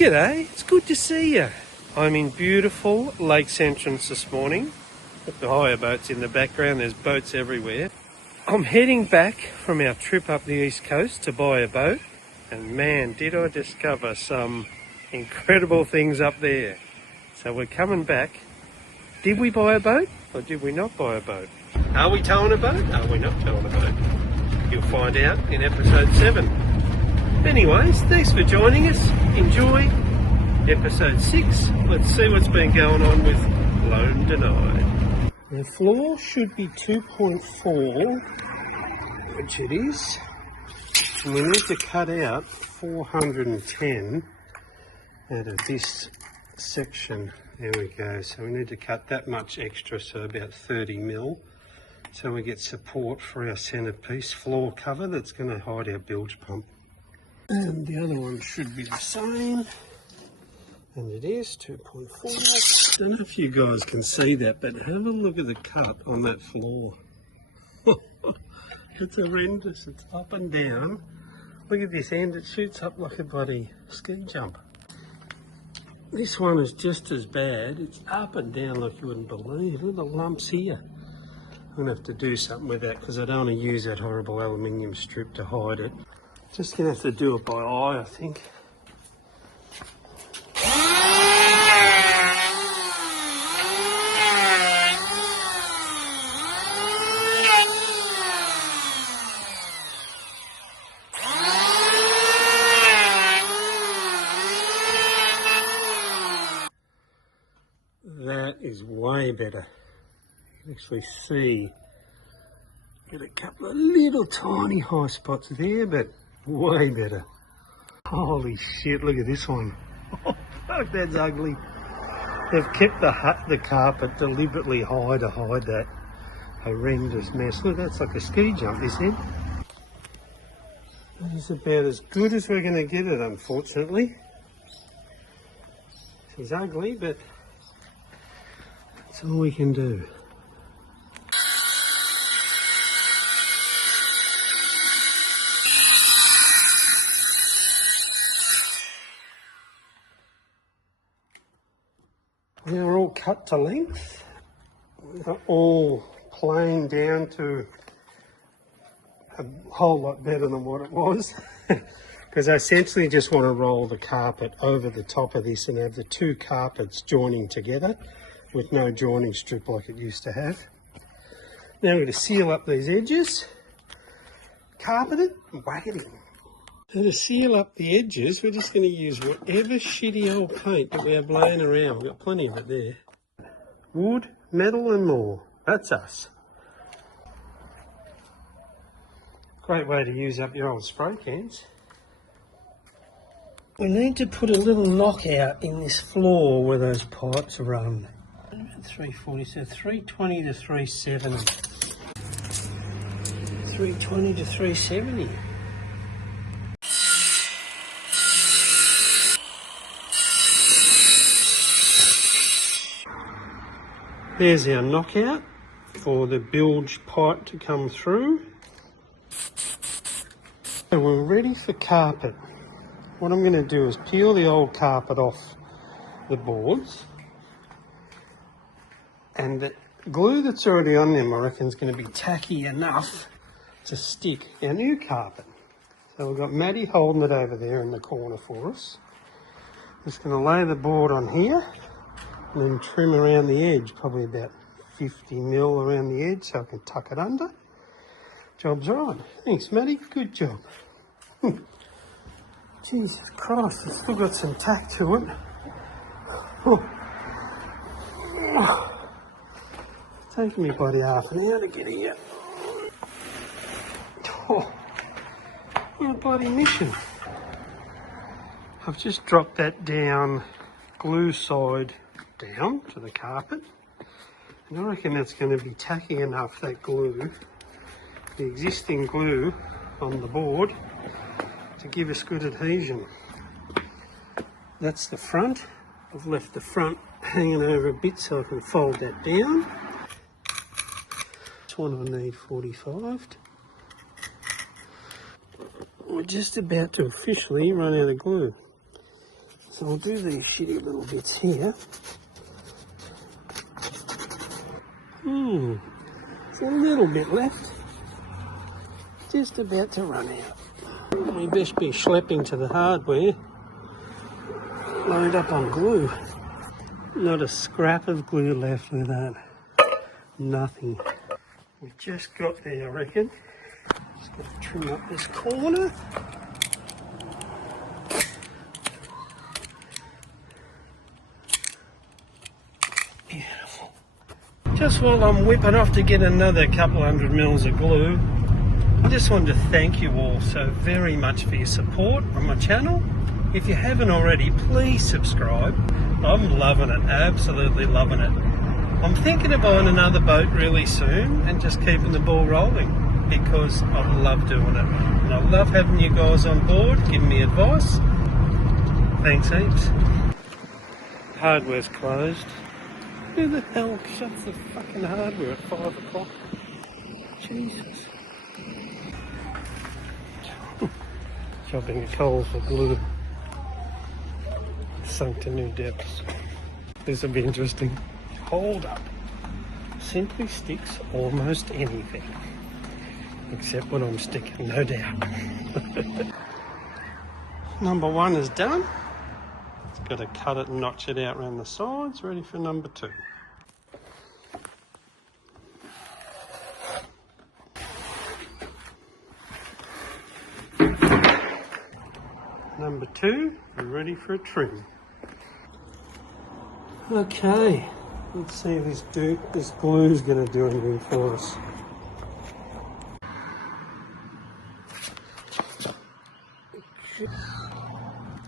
G'day, it's good to see you. I'm in beautiful Lakes Entrance this morning. The hire boat's in the background, there's boats everywhere. I'm heading back from our trip up the east coast to buy a boat, and man, did I discover some incredible things up there. So we're coming back. Did we buy a boat or did we not buy a boat? Are we towing a boat? Are we not towing a boat? You'll find out in episode 7. Anyways, thanks for joining us. Enjoy episode 6. Let's see what's been going on with Loan Denied. The floor should be 2.4, which it is. And we need to cut out 410 out of this section. There we go. So we need to cut that much extra, so about 30 mil. So we get support for our centerpiece floor cover that's going to hide our bilge pump. And the other one should be the same. And it is 2.4. Don't know if you guys can see that, but have a look at the cut on that floor. It's horrendous. It's up and down. Look at this end. It shoots up like a bloody ski jump. This one is just as bad. It's up and down like you wouldn't believe. Look at the lumps here. I'm going to have to do something with that because I don't want to use that horrible aluminium strip to hide it. Just going to have to do it by eye, I think. That is way better. You can actually see, get a couple of little tiny high spots there, but way better. Holy shit, look at this one. Oh, fuck, that's ugly. They've kept the carpet deliberately high to hide that horrendous mess. Look, that's like a ski jump, this end. It's about as good as we're going to get it, unfortunately. It's ugly, but that's all we can do. Now we're all cut to length. We're all planed down to a whole lot better than what it was. Because I essentially just want to roll the carpet over the top of this and have the two carpets joining together with no joining strip like it used to have. Now we're going to seal up these edges, carpet it, and whack it in. And to seal up the edges, we're just going to use whatever shitty old paint that we have laying around. We've got plenty of it there. Wood, metal and more. That's us. Great way to use up your old spray cans. We need to put a little knockout in this floor where those pipes run. 340, so 320 to 370. 320 to 370. There's our knockout for the bilge pipe to come through. So we're ready for carpet. What I'm going to do is peel the old carpet off the boards. And the glue that's already on them, I reckon, is going to be tacky enough to stick our new carpet. So we've got Maddie holding it over there in the corner for us. Just going to lay the board on here. And then trim around the edge, probably about 50 mil around the edge so I can tuck it under. Job's right. Thanks, Maddie. Good job. Jesus Christ, it's still got some tack to it. Oh. It's taken me bloody half an hour to get here. Oh. What a bloody mission. I've just dropped that down, glue side down to the carpet, and I reckon that's going to be tacky enough, that glue, the existing glue on the board, to give us good adhesion. That's the front. I've left the front hanging over a bit so I can fold that down. This one I need 45. We're just about to officially run out of glue. So I'll do these shitty little bits here. There's a little bit left. Just about to run out. We best be schlepping to the hardware. Load up on glue. Not a scrap of glue left with that. Nothing. We've just got there, I reckon. Just got to trim up this corner. Beautiful. Just while I'm whipping off to get another couple 100 mils of glue, I just wanted to thank you all so very much for your support on my channel. If you haven't already, please subscribe. I'm loving it, absolutely loving it. I'm thinking of buying another boat really soon and just keeping the ball rolling because I love doing it. And I love having you guys on board, giving me advice. Thanks heaps. Hardware's closed. Who the hell shuts the fucking hardware at 5 o'clock? Jesus. Chopping a coal for glue. Sunk to new depths. This will be interesting. Hold up. Simply sticks almost anything. Except what I'm sticking, no doubt. Number 1 is done. It's got to cut it and notch it out around the sides, ready for number 2. Number 2, we're ready for a trim. Okay, let's see if this glue is going to do anything for us.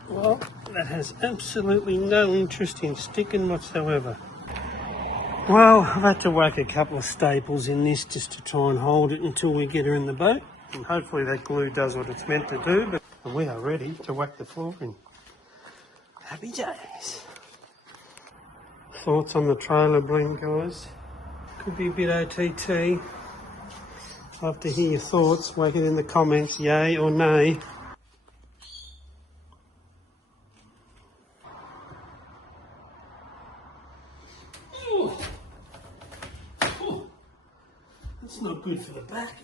Well, that has absolutely no interest in sticking whatsoever. Well, I've had to whack a couple of staples in this just to try and hold it until we get her in the boat. And hopefully that glue does what it's meant to do, but we are ready to whack the flooring. Happy days. Thoughts on the trailer blend, guys? Could be a bit OTT. Love to hear your thoughts. Whack it in the comments, yay or nay. That's not good for the back.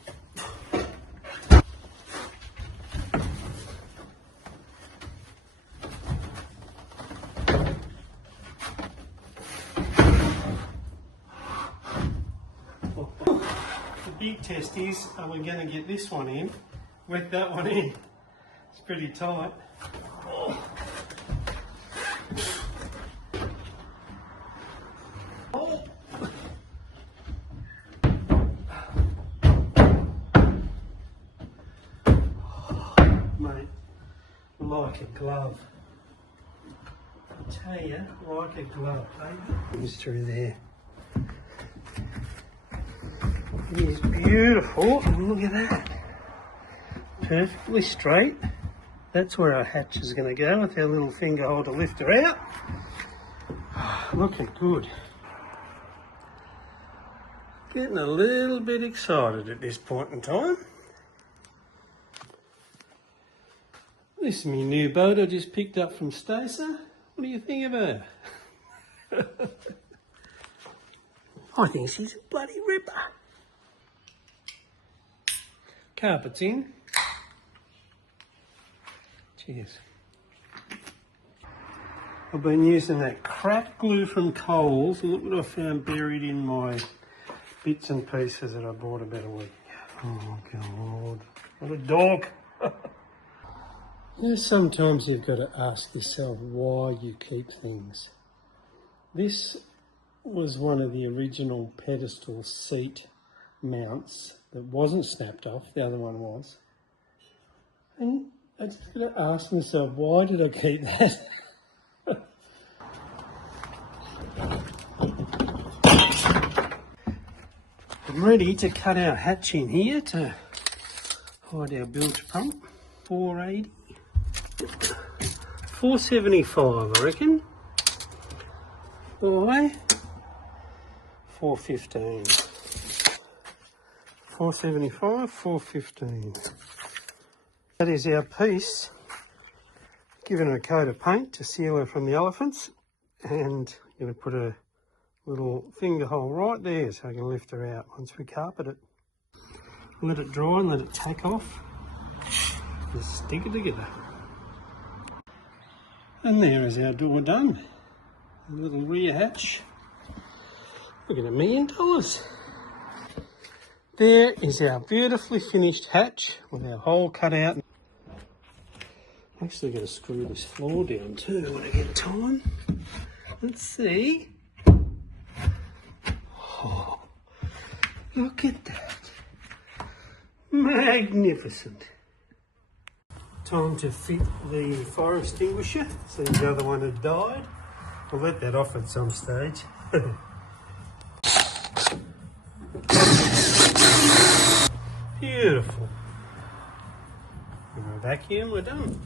The big test is, are we going to get this one in? Whack that one in. It's pretty tight. Mate, like a glove. I tell you, like a glove, baby. It's through there. It is beautiful, and look at that. Perfectly straight. That's where our hatch is going to go with our little finger holder lifter out. Looking good. Getting a little bit excited at this point in time. This is my new boat I just picked up from Stacer. What do you think of her? I think she's a bloody ripper. Carpet's in. Cheers. I've been using that crap glue from Coles, and look what I found buried in my bits and pieces that I bought about a week. Oh God, what a dog. Sometimes you've got to ask yourself why you keep things. This was one of the original pedestal seat mounts that wasn't snapped off, the other one was. And I just got to ask myself, why did I keep that? I'm ready to cut our hatch in here to hide our bilge pump. 480. 475, I reckon. By 415. 475, 415. That is our piece given her a coat of paint to seal her from the elephants, and I'm going to put a little finger hole right there so I can lift her out once we carpet it. Let it dry and let it tack off. Just stick it together. And there is our door done. A little rear hatch. Look at $1 million. There is our beautifully finished hatch with our hole cut out. I'm actually going to screw this floor down too when I get time. Let's see. Oh, look at that. Magnificent. Time to fit the fire extinguisher. Seems the other one had died. I'll let that off at some stage. Beautiful. Give her a vacuum, we're done.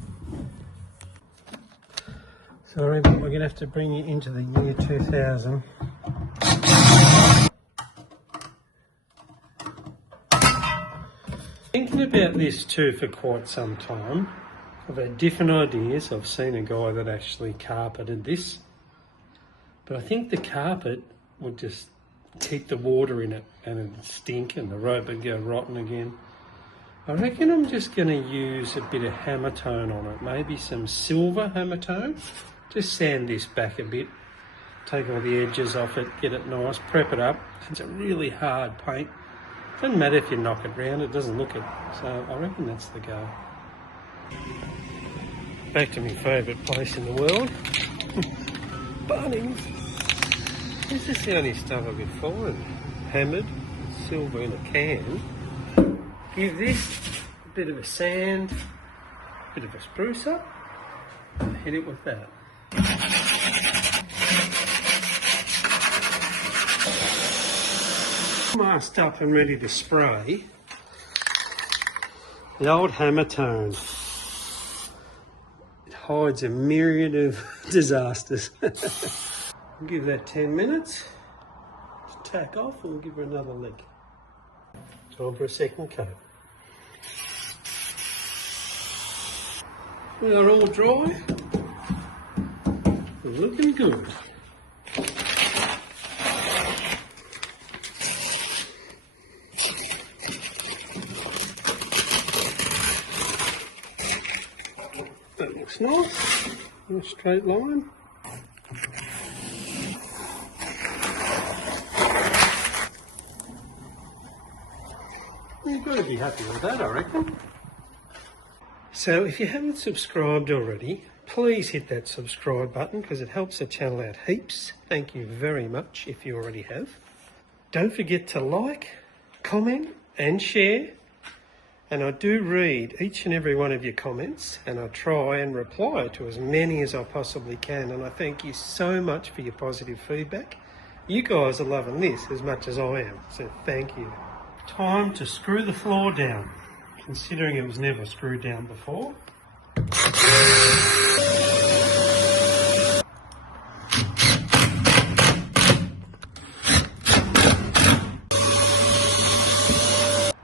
Sorry, but we're going to have to bring you into the year 2000. Thinking about this too for quite some time. I've had different ideas. I've seen a guy that actually carpeted this. But I think the carpet would just keep the water in it and it'd stink and the rope would go rotten again. I reckon I'm just going to use a bit of hammer tone on it, maybe some silver hammer tone. Just sand this back a bit, take all the edges off it, get it nice, prep it up. It's a really hard paint. Doesn't matter if you knock it round, it doesn't look it. So I reckon that's the go. Back to my favourite place in the world. Bunnings. This is the only stuff I could find. Hammered, silver in a can. Give this a bit of a sand, a bit of a spruce up, and hit it with that. Masked up and ready to spray. The old hammer tone. It hides a myriad of disasters. We'll give that 10 minutes. Just tack off and we'll give her another lick. Time for a second coat. We are all dry. We're looking good. That looks nice. In a straight line. You've got to be happy with that, I reckon. So if you haven't subscribed already, please hit that subscribe button because it helps the channel out heaps. Thank you very much if you already have. Don't forget to like, comment and share. And I do read each and every one of your comments and I try and reply to as many as I possibly can. And I thank you so much for your positive feedback. You guys are loving this as much as I am, so thank you. Time to screw the floor down, considering it was never screwed down before.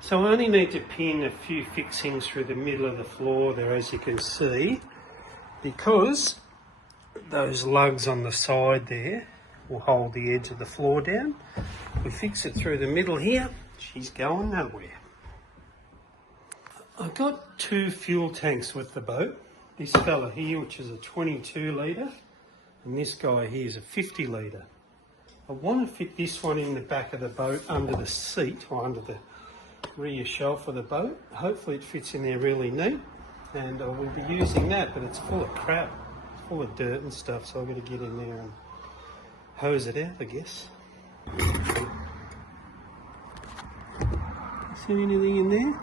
So I only need to pin a few fixings through the middle of the floor there, as you can see, because those lugs on the side there will hold the edge of the floor down. We fix it through the middle here, she's going nowhere. I've got 2 fuel tanks with the boat. This fella here, which is a 22 litre, and this guy here is a 50 litre. I want to fit this one in the back of the boat under the seat, or under the rear shelf of the boat. Hopefully it fits in there really neat, and I will be using that, but it's full of crap. It's full of dirt and stuff, so I've got to get in there and hose it out, I guess. See anything in there?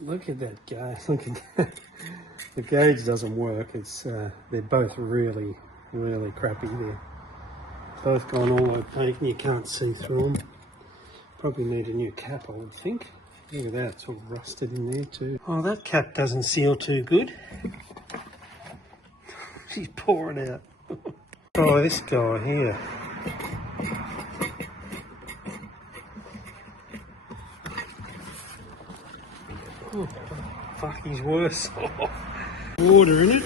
Look at that gauge. Look at that. The gauge doesn't work. It's they're both really crappy. They're both gone all opaque and you can't see through them. Probably need a new cap, I would think. Look at that, it's all rusted in there too. Oh, that cap doesn't seal too good. She's pouring out. Oh, this guy here. Oh, fuck, he's worse off. water in it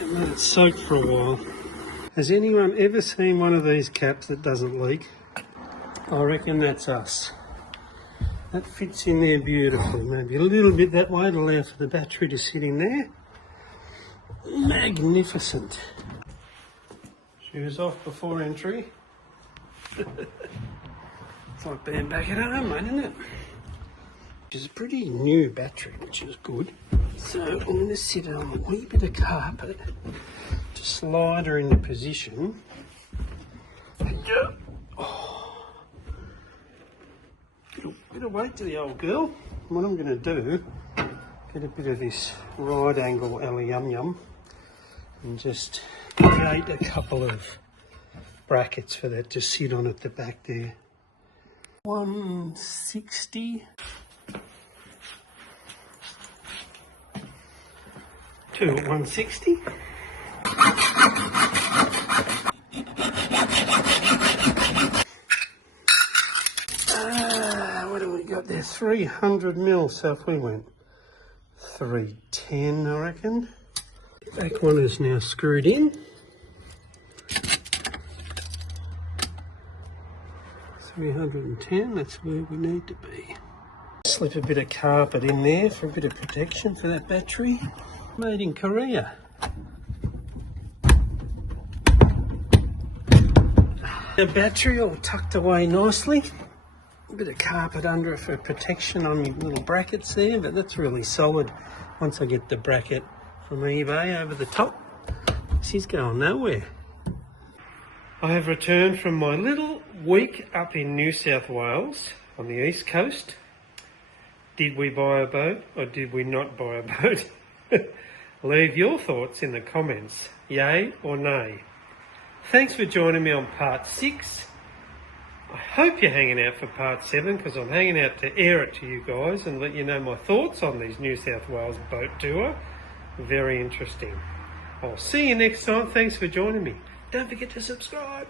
and let it soak for a while. Has anyone ever seen one of these caps that doesn't leak? I reckon that's us. That fits in there beautifully. Maybe a little bit that way to allow for the battery to sit in there. Magnificent. Shoes off before entry. It's like being back at home, mate, isn't it? Which is a pretty new battery, which is good. So I'm going to sit it on a wee bit of carpet to slide her into position. Oh. Bit of weight to the old girl. What I'm going to do, get a bit of this right angle aluminium and just create a couple of brackets for that to sit on at the back there. 160. 2 at 160. What do we got there? 300 mil. So if we went 310, I reckon. Back one is now screwed in. 310, that's where we need to be. Slip a bit of carpet in there for a bit of protection for that battery. Made in Korea. The battery all tucked away nicely. A bit of carpet under it for protection on my little brackets there, but that's really solid. Once I get the bracket from eBay over the top, she's going nowhere. I have returned from my little week up in New South Wales on the east coast. Did we buy a boat or did we not buy a boat? Leave your thoughts in the comments, yay or nay. Thanks for joining me on part 6. I hope you're hanging out for part 7 because I'm hanging out to air it to you guys and let you know my thoughts on these New South Wales boat tour. Very interesting. I'll see you next time. Thanks for joining me. Don't forget to subscribe.